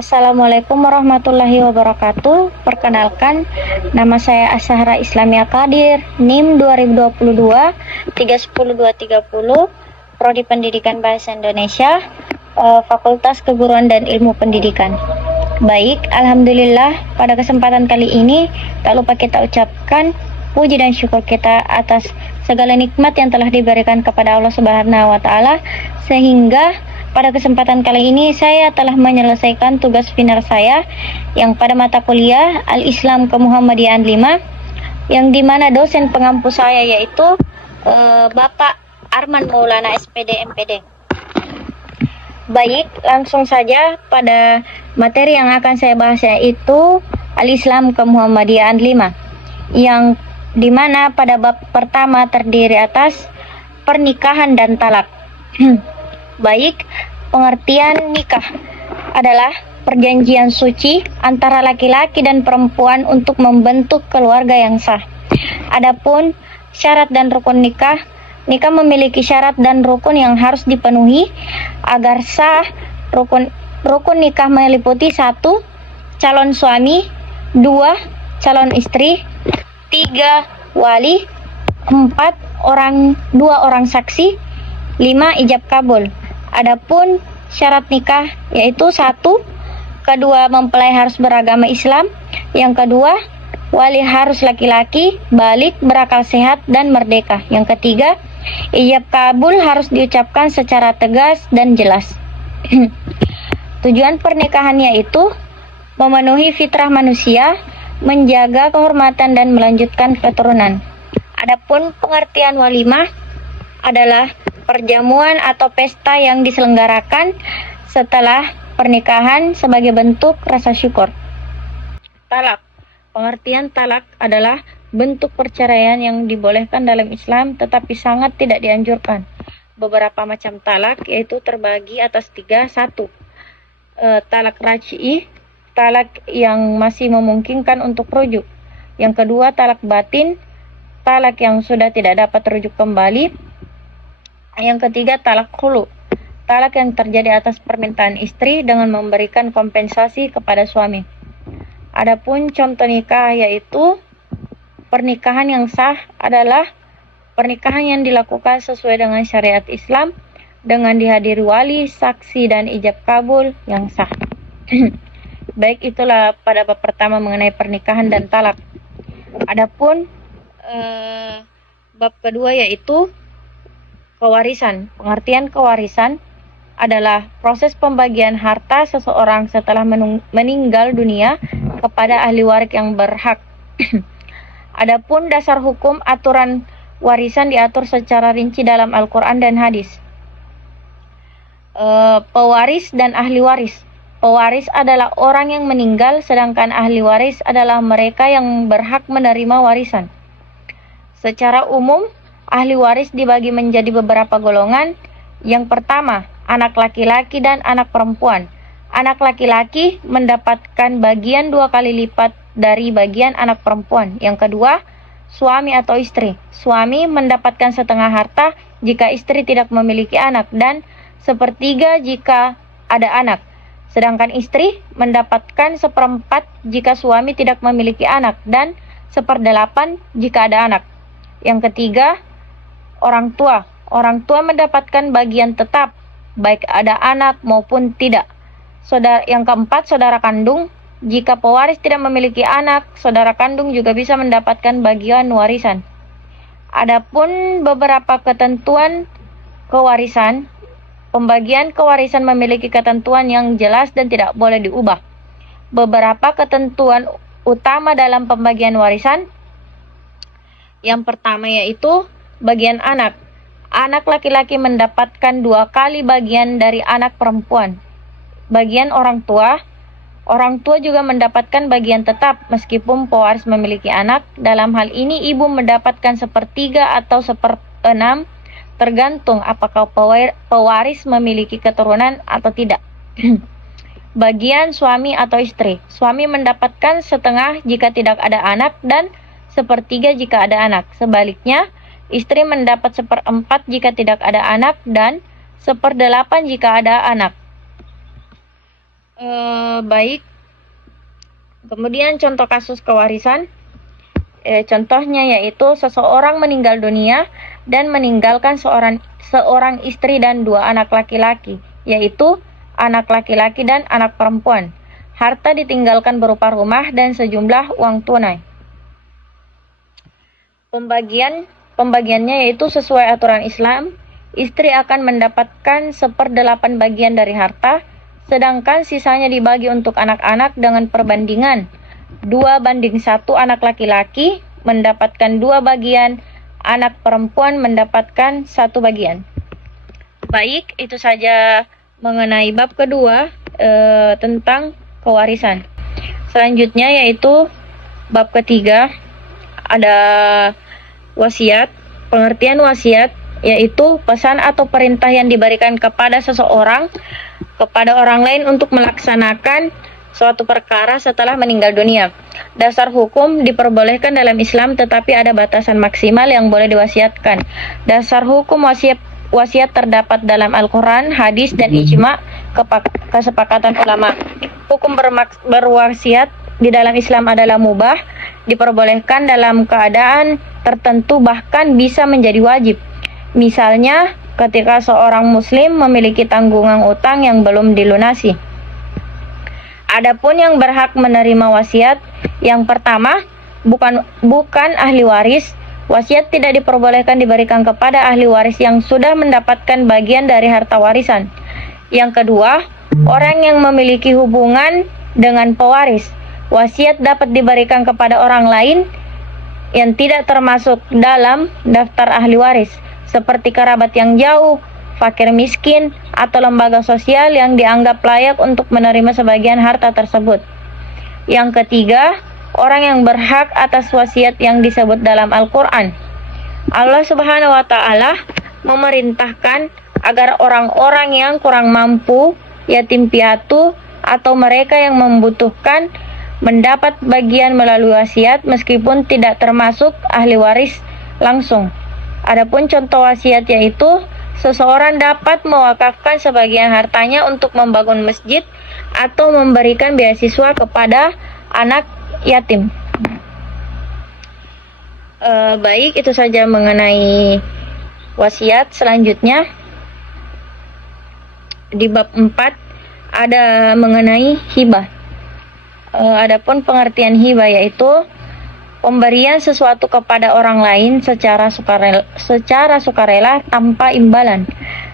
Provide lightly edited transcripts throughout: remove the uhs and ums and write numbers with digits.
Assalamualaikum warahmatullahi wabarakatuh. Perkenalkan, nama saya Asyahra Islamia Qadir, NIM 2022 310230, Prodi Pendidikan Bahasa Indonesia, Fakultas Keguruan dan Ilmu Pendidikan. Baik, alhamdulillah pada kesempatan kali ini tak lupa kita ucapkan puji dan syukur kita atas segala nikmat yang telah diberikan kepada Allah Subhanahu wa taala, sehingga pada kesempatan kali ini saya telah menyelesaikan tugas final saya yang pada mata kuliah Al-Islam Kemuhammadiyaan 5, yang dimana dosen pengampu saya yaitu Bapak Arman Maulana SPD MPD. Baik, langsung saja pada materi yang akan saya bahas, yaitu Al-Islam Kemuhammadiyaan 5, yang dimana pada bab pertama terdiri atas pernikahan dan talak. Baik, pengertian nikah adalah perjanjian suci antara laki-laki dan perempuan untuk membentuk keluarga yang sah. Adapun syarat dan rukun nikah, nikah memiliki syarat dan rukun yang harus dipenuhi agar sah. Rukun nikah meliputi 1. Calon suami, 2. Calon istri, 3. Wali, 4. 2 orang saksi, 5. Ijab kabul. Adapun syarat nikah yaitu 1. Kedua mempelai harus beragama Islam. Yang kedua, wali harus laki-laki, balik, berakal sehat, dan merdeka. Yang ketiga, ijab kabul harus diucapkan secara tegas dan jelas. Tujuan pernikahan yaitu memenuhi fitrah manusia, menjaga kehormatan dan melanjutkan keturunan. Adapun pengertian walimah adalah perjamuan atau pesta yang diselenggarakan setelah pernikahan sebagai bentuk rasa syukur. Talak. Pengertian talak adalah bentuk perceraian yang dibolehkan dalam Islam tetapi sangat tidak dianjurkan. Beberapa macam talak yaitu terbagi atas 3. 1. Talak raj'i, talak yang masih memungkinkan untuk rujuk. Yang kedua, talak batin, talak yang sudah tidak dapat rujuk kembali. Yang ketiga, talak khulu, talak yang terjadi atas permintaan istri dengan memberikan kompensasi kepada suami. Adapun contoh nikah yaitu pernikahan yang sah adalah pernikahan yang dilakukan sesuai dengan syariat Islam dengan dihadiri wali, saksi, dan ijab kabul yang sah. Baik, itulah pada bab pertama mengenai pernikahan dan talak. Adapun bab kedua yaitu kewarisan. Pengertian kewarisan adalah proses pembagian harta seseorang setelah meninggal dunia kepada ahli waris yang berhak. Adapun dasar hukum aturan warisan diatur secara rinci dalam Al-Quran dan hadis. Pewaris dan ahli waris. Pewaris adalah orang yang meninggal, sedangkan ahli waris adalah mereka yang berhak menerima warisan. Secara umum, ahli waris dibagi menjadi beberapa golongan. Yang pertama, anak laki-laki dan anak perempuan. Anak laki-laki mendapatkan bagian 2 kali lipat dari bagian anak perempuan. Yang kedua, suami atau istri. Suami mendapatkan setengah harta jika istri tidak memiliki anak dan sepertiga jika ada anak. Sedangkan istri mendapatkan 1/4 jika suami tidak memiliki anak dan 1/8 jika ada anak. Yang ketiga, orang tua. Orang tua mendapatkan bagian tetap, baik ada anak maupun tidak. Yang keempat, saudara kandung. Jika pewaris tidak memiliki anak, saudara kandung juga bisa mendapatkan bagian warisan. Adapun beberapa ketentuan kewarisan, pembagian kewarisan memiliki ketentuan yang jelas dan tidak boleh diubah. Beberapa ketentuan utama dalam pembagian warisan. Yang pertama yaitu bagian anak. Anak laki-laki mendapatkan 2 kali bagian dari anak perempuan. Bagian orang tua juga mendapatkan bagian tetap meskipun pewaris memiliki anak. Dalam hal ini ibu mendapatkan 1/3 atau 1/6 tergantung apakah pewaris memiliki keturunan atau tidak. Bagian suami atau istri. Suami mendapatkan setengah jika tidak ada anak dan 1/3 jika ada anak. Sebaliknya, istri mendapat 1/4 jika tidak ada anak dan 1/8 jika ada anak. Baik, kemudian contoh kasus kewarisan. Contohnya yaitu seseorang meninggal dunia dan meninggalkan seorang istri dan 2 anak laki-laki, yaitu anak laki-laki dan anak perempuan. Harta ditinggalkan berupa rumah dan sejumlah uang tunai. Pembagiannya yaitu sesuai aturan Islam, istri akan mendapatkan 1/8 bagian dari harta, sedangkan sisanya dibagi untuk anak-anak dengan perbandingan 2:1. Anak laki-laki mendapatkan 2 bagian, anak perempuan mendapatkan 1 bagian. Baik, itu saja mengenai bab kedua tentang kewarisan. Selanjutnya yaitu bab ketiga, ada wasiat. Pengertian wasiat yaitu pesan atau perintah yang diberikan kepada seseorang kepada orang lain untuk melaksanakan suatu perkara setelah meninggal dunia. Dasar hukum diperbolehkan dalam Islam, tetapi ada batasan maksimal yang boleh diwasiatkan. Dasar hukum wasiat terdapat dalam Al-Quran, hadis, dan ijma kesepakatan ulama. Hukum berwasiat di dalam Islam adalah mubah, diperbolehkan dalam keadaan tertentu, bahkan bisa menjadi wajib. Misalnya, ketika seorang muslim memiliki tanggungan utang yang belum dilunasi. Adapun yang berhak menerima wasiat, yang pertama, bukan ahli waris. Wasiat tidak diperbolehkan diberikan kepada ahli waris yang sudah mendapatkan bagian dari harta warisan. Yang kedua, orang yang memiliki hubungan dengan pewaris. Wasiat dapat diberikan kepada orang lain yang tidak termasuk dalam daftar ahli waris, seperti kerabat yang jauh, fakir miskin, atau lembaga sosial yang dianggap layak untuk menerima sebagian harta tersebut. Yang ketiga, orang yang berhak atas wasiat yang disebut dalam Al-Quran. Allah Subhanahu wa Ta'ala memerintahkan agar orang-orang yang kurang mampu, yatim piatu, atau mereka yang membutuhkan mendapat bagian melalui wasiat meskipun tidak termasuk ahli waris langsung. Adapun contoh wasiat yaitu seseorang dapat mewakafkan sebagian hartanya untuk membangun masjid atau memberikan beasiswa kepada anak yatim. Baik, itu saja mengenai wasiat. Selanjutnya di bab 4 ada mengenai hibah. Adapun pengertian hibah yaitu pemberian sesuatu kepada orang lain secara sukarela tanpa imbalan.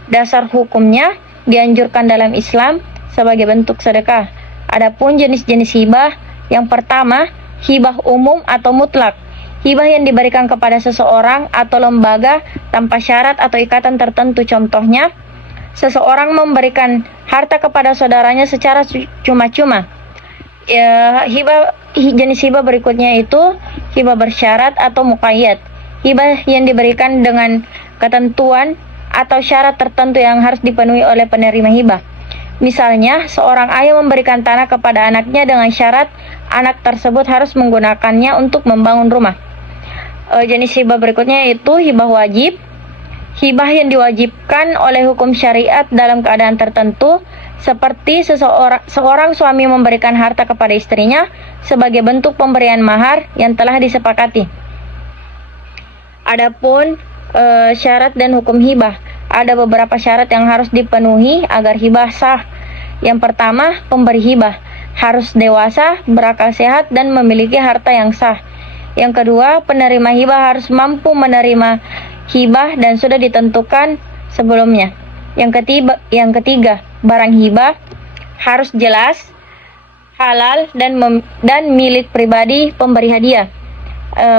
Dasar hukumnya dianjurkan dalam Islam sebagai bentuk sedekah. Adapun jenis-jenis hibah, yang pertama, hibah umum atau mutlak. Hibah yang diberikan kepada seseorang atau lembaga tanpa syarat atau ikatan tertentu. Contohnya, seseorang memberikan harta kepada saudaranya secara cuma-cuma. Jenis hibah berikutnya itu hibah bersyarat atau muqayyad. Hibah yang diberikan dengan ketentuan atau syarat tertentu yang harus dipenuhi oleh penerima hibah. Misalnya, seorang ayah memberikan tanah kepada anaknya dengan syarat anak tersebut harus menggunakannya untuk membangun rumah. Jenis hibah berikutnya yaitu hibah wajib. Hibah yang diwajibkan oleh hukum syariat dalam keadaan tertentu, seperti seorang suami memberikan harta kepada istrinya sebagai bentuk pemberian mahar yang telah disepakati. Adapun syarat dan hukum hibah, ada beberapa syarat yang harus dipenuhi agar hibah sah. Yang pertama, pemberi hibah harus dewasa, berakal sehat, dan memiliki harta yang sah. Yang kedua, penerima hibah harus mampu menerima hibah dan sudah ditentukan sebelumnya. Yang ketiga, barang hibah harus jelas, halal, dan milik pribadi pemberi hadiah.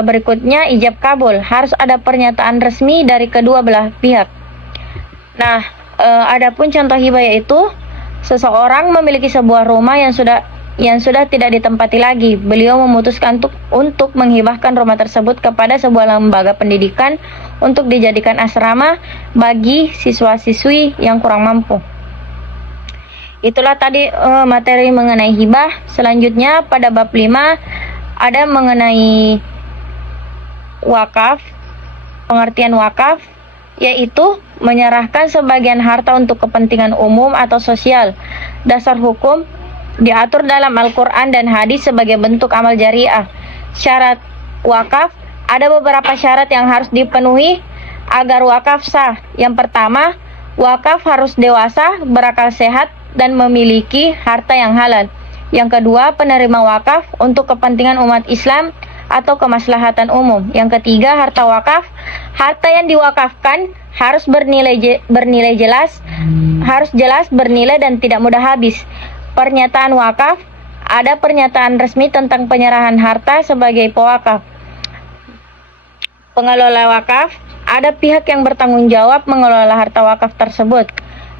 Berikutnya, ijab kabul, harus ada pernyataan resmi dari kedua belah pihak. Nah, adapun contoh hibah yaitu seseorang memiliki sebuah rumah yang sudah tidak ditempati lagi. Beliau memutuskan untuk menghibahkan rumah tersebut kepada sebuah lembaga pendidikan untuk dijadikan asrama bagi siswa-siswi yang kurang mampu. Itulah tadi materi mengenai hibah. Selanjutnya pada bab 5 ada mengenai wakaf. Pengertian wakaf yaitu menyerahkan sebagian harta untuk kepentingan umum atau sosial. Dasar hukum diatur dalam Al-Quran dan hadis sebagai bentuk amal jariah. Syarat wakaf, ada beberapa syarat yang harus dipenuhi agar wakaf sah. Yang pertama, wakaf harus dewasa, berakal sehat, dan memiliki harta yang halal. Yang kedua, penerima wakaf untuk kepentingan umat Islam atau kemaslahatan umum. Yang ketiga, harta wakaf, harta yang diwakafkan harus bernilai jelas, harus jelas, bernilai, dan tidak mudah habis. Pernyataan wakaf, ada pernyataan resmi tentang penyerahan harta sebagai pewakaf. Pengelola wakaf, ada pihak yang bertanggung jawab mengelola harta wakaf tersebut.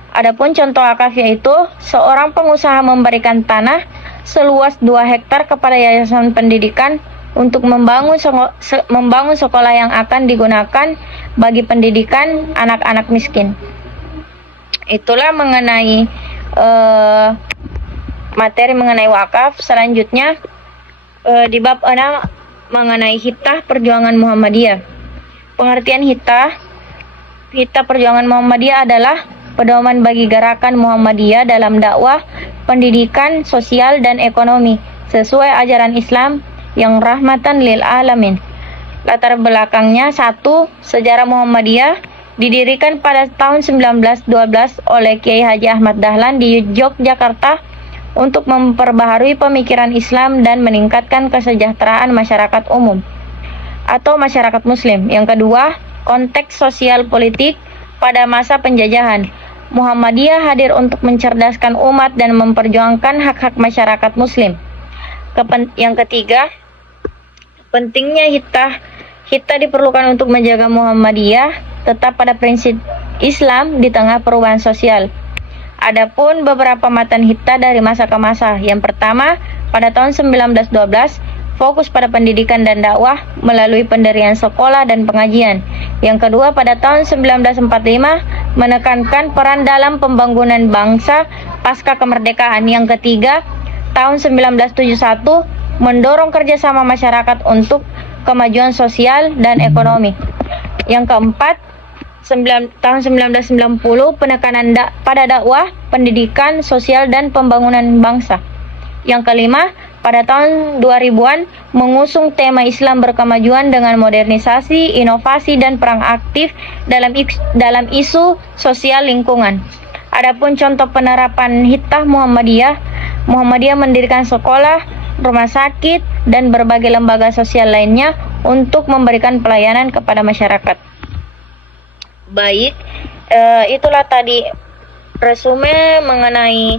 Adapun contoh wakaf yaitu seorang pengusaha memberikan tanah seluas 2 hektar kepada yayasan pendidikan untuk membangun sekolah yang akan digunakan bagi pendidikan anak-anak miskin. Itulah mengenai materi mengenai wakaf. Selanjutnya di bab 6 mengenai Hittah Perjuangan Muhammadiyah. Pengertian Hittah Perjuangan Muhammadiyah adalah pedoman bagi gerakan Muhammadiyah dalam dakwah, pendidikan, sosial, dan ekonomi sesuai ajaran Islam yang rahmatan lil alamin. Latar belakangnya: 1. Sejarah Muhammadiyah didirikan pada tahun 1912 oleh Kiai Haji Ahmad Dahlan di Yogyakarta untuk memperbaharui pemikiran Islam dan meningkatkan kesejahteraan masyarakat umum atau masyarakat muslim. Yang kedua, konteks sosial politik pada masa penjajahan. Muhammadiyah hadir untuk mencerdaskan umat dan memperjuangkan hak-hak masyarakat muslim. Yang ketiga, pentingnya Hittah diperlukan untuk menjaga Muhammadiyah tetap pada prinsip Islam di tengah perubahan sosial. Adapun beberapa matan Hittah dari masa ke masa. Yang pertama, pada tahun 1912, fokus pada pendidikan dan dakwah melalui pendirian sekolah dan pengajian. Yang kedua, pada tahun 1945, menekankan peran dalam pembangunan bangsa pasca kemerdekaan. Yang ketiga, tahun 1971, mendorong kerjasama masyarakat untuk kemajuan sosial dan ekonomi. Yang keempat, tahun 1990, penekanan pada dakwah, pendidikan, sosial, dan pembangunan bangsa. Yang kelima, pada tahun 2000-an, mengusung tema Islam berkemajuan dengan modernisasi, inovasi, dan perang aktif dalam isu sosial lingkungan. Adapun contoh penerapan Hittah Muhammadiyah mendirikan sekolah, rumah sakit, dan berbagai lembaga sosial lainnya untuk memberikan pelayanan kepada masyarakat. Baik, itulah tadi resume mengenai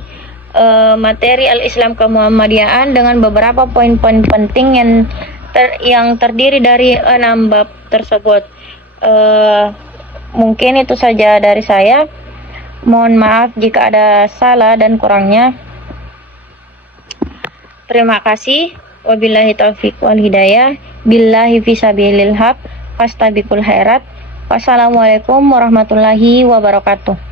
materi Al-Islam Kemuhammadiyahan dengan beberapa poin-poin penting yang terdiri dari 6 bab tersebut. Mungkin itu saja dari saya. Mohon maaf jika ada salah dan kurangnya. Terima kasih. Wabillahi taufiq wal hidayah. Billahi fisabilil haq. Fastabiqul khairat. Wassalamualaikum warahmatullahi wabarakatuh.